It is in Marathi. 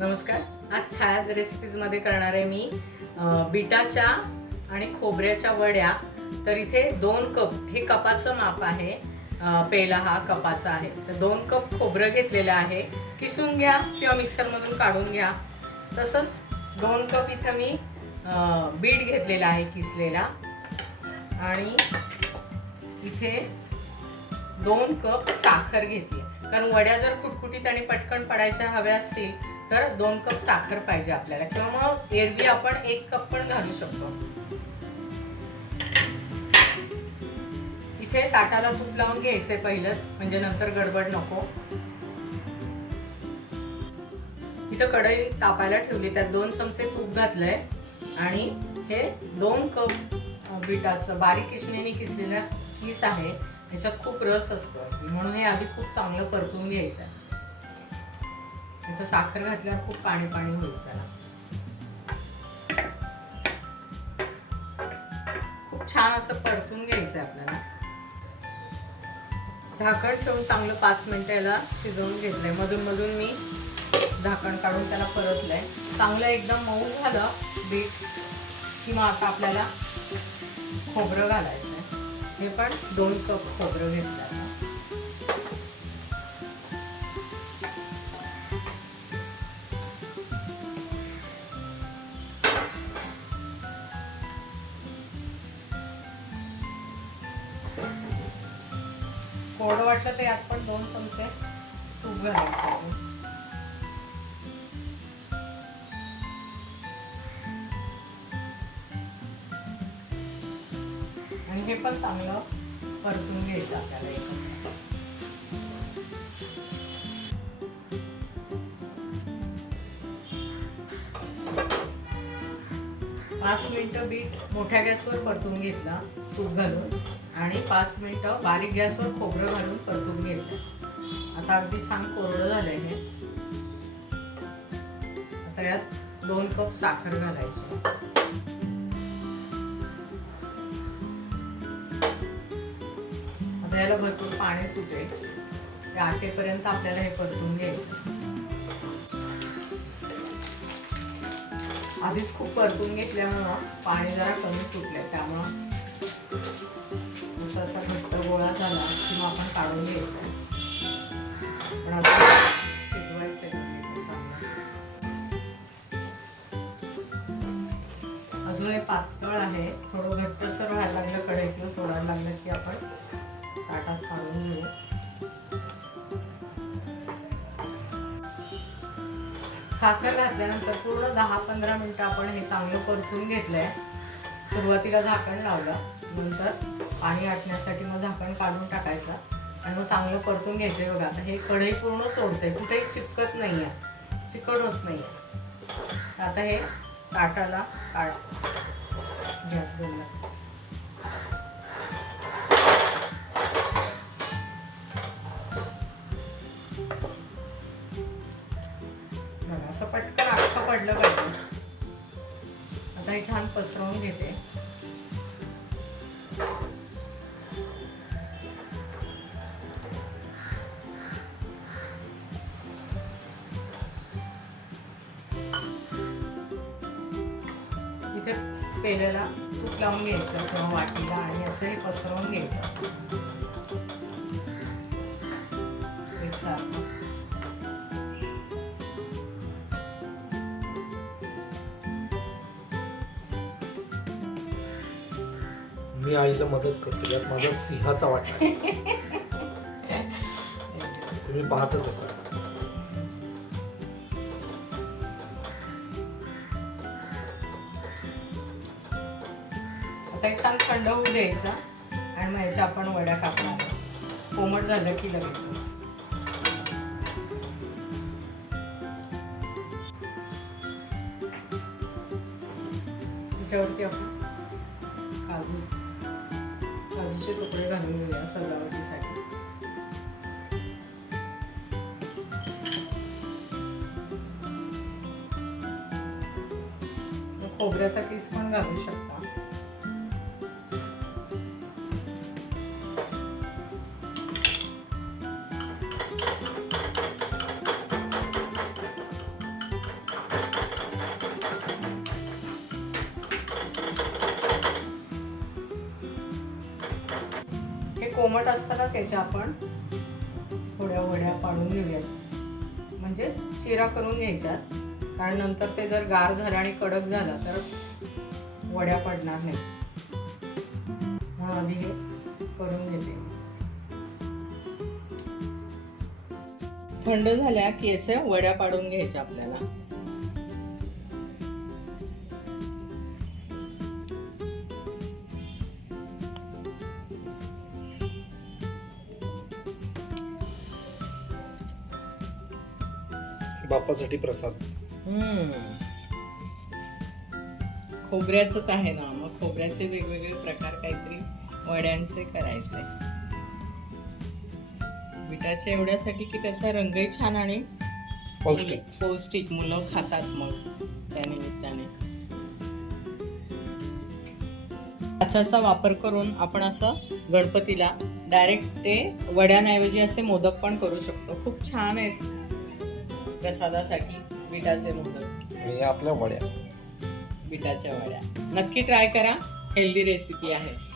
नमस्कार. आज छायाज रेसिपीजमध्ये करणार आहे मी बिटाच्या बीटाच्या आणि खोबऱ्याच्या वड्या. तर इथे दोन कप हे कपाचं माप आहे. पेला हा कपाचा आहे. तर दोन कप खोबरं घेतलेलं आहे. किसून घ्या किंवा मिक्सरमधून काढून घ्या. तसंच दोन कप इथं मी बीट घेतलेला आहे किसलेला. आणि इथे दोन कप साखर घेतली. कारण वड्या जर खुटखुटीत आणि पटकन पडायच्या हव्या असतील तर दोन कप साखर पाहिजे आपल्याला. किंवा मग एरवी आपण एक कप पण घालू शकतो. इथे ताटाला तूप लावून घ्यायचंय पहिलंच म्हणजे नंतर गडबड नको. इथं कढई तापायला ठेवली त्यात दोन चमचे तूप घातलंय. आणि हे दोन कप बिटाचं बारीक किसणीने किसलेला किस आहे याच्यात खूप रस असतो म्हणून हे आधी खूप चांगलं परतून घ्यायचं आहे साखर घातल्यावर खूप पाणी पाणी होईल त्याला. खूप छान असं परतून घ्यायचं आहे आपल्याला. झाकण ठेवून चांगलं पाच मिनिटं याला शिजवून घेतलंय. मधून मधून मी झाकण काढून त्याला परतलंय. चांगलं एकदम मऊ झालं बीट किंवा आता आपल्याला खोबरं घालायचं आहे हे पण दोन कप खोबरं घेतलं थोडं वाटलं तर यात पण दोन चमचे तूप घालायचं आणि हे पण चांगलं परतून घ्यायचं आपल्याला एकत्र पाच मिनिटं बीट मोठ्या गॅसवर परतून घेतला तूप घालून. आणि पाच मिनटं बारीक गॅसवर खोबरं घालून परतून घेतलं. आता अगदी छान कोरडं झालंय हे. आता यात दोन कप साखर घालायची. आता याला भरपूर पाणी सुटेल. ते आटेपर्यंत आपल्याला हे परतून घ्यायचं. आधीच खूप परतून घेतल्यामुळं पाणी जरा कमी सुटलंय त्यामुळं. गोळा झाला किंवा आपण काढून घ्यायचा पण आता शिजवायचं आहे अजून हे पातळ आहे. थोडं घट्टसर व्हायला लागलं कढईतलं सोडायला लागलं की आपण ताटात काढून घेऊ. साखर घातल्यानंतर पूर्ण दहा पंधरा मिनिटं आपण हे चांगलं परतून घेतलंय. सुरुवातीला झाकण लावलं. नंतर पाणी आटण्यासाठी मग झाकण काढून टाकायचं. आणि मग चांगलं परतून घ्यायचं. बघा आता हे कढई पूर्ण सोडते कुठेही चिपकत नाही आहे चिकट होत नाही आहे आता हे ताटाला काढ. गॅस बंद असं पटकन अख्खं पडलं पाहिजे. आता हे छान पसरवून घेते. इथे पेल्याला तूप लावून घ्यायचं किंवा वाटीला आणि असं हे पसरवून घ्यायचं. मी आईला मदत करतो यात माझा सिंहाचा वाटा. तुम्ही पाहतच असाल. आता छान थंड होऊ द्यायचा आणि मग याच्या आपण वड्या कापणार कोमट झालं की लगेचच. त्याच्यावरती आपण काजू काजूचे तुकडे घालून घेऊया सजावटीसाठी. खोबऱ्याचा किस पण घालू शकता. कोमट असतानाच याच्या आपण थोड्या वड्या पाडून घेऊयात. म्हणजे शिरा करून घ्यायच्यात. कारण नंतर ते जर गार झालं आणि कडक झालं तर वड्या पडणार नाही म्हणून आधी हे करून घेते थंड झाल्या की याच्या वड्या पाडून घ्यायच्या आपल्याला. बापासाठी प्रसाद. खोबऱ्याच आहे ना मग खोबऱ्याचे वेगवेगळे प्रकार काहीतरी वड्यांचे करायचे. बिटाचे एवढ्यासाठी की त्याचा रंगही छान आणि पौष्टिक. पौष्टिक. मुलं खातात मग त्या निमित्ताने. काचाचा वापर करून आपण असं गणपतीला डायरेक्ट ते वड्यांऐवजी असे मोदक पण करू शकतो. खूप छान आहेत. प्रसादासाठी बिटाचे मोदक. आणि आपल्या वड्या. बिटाच्या वड्या. नक्की ट्राय करा. हेल्दी रेसिपी आहे.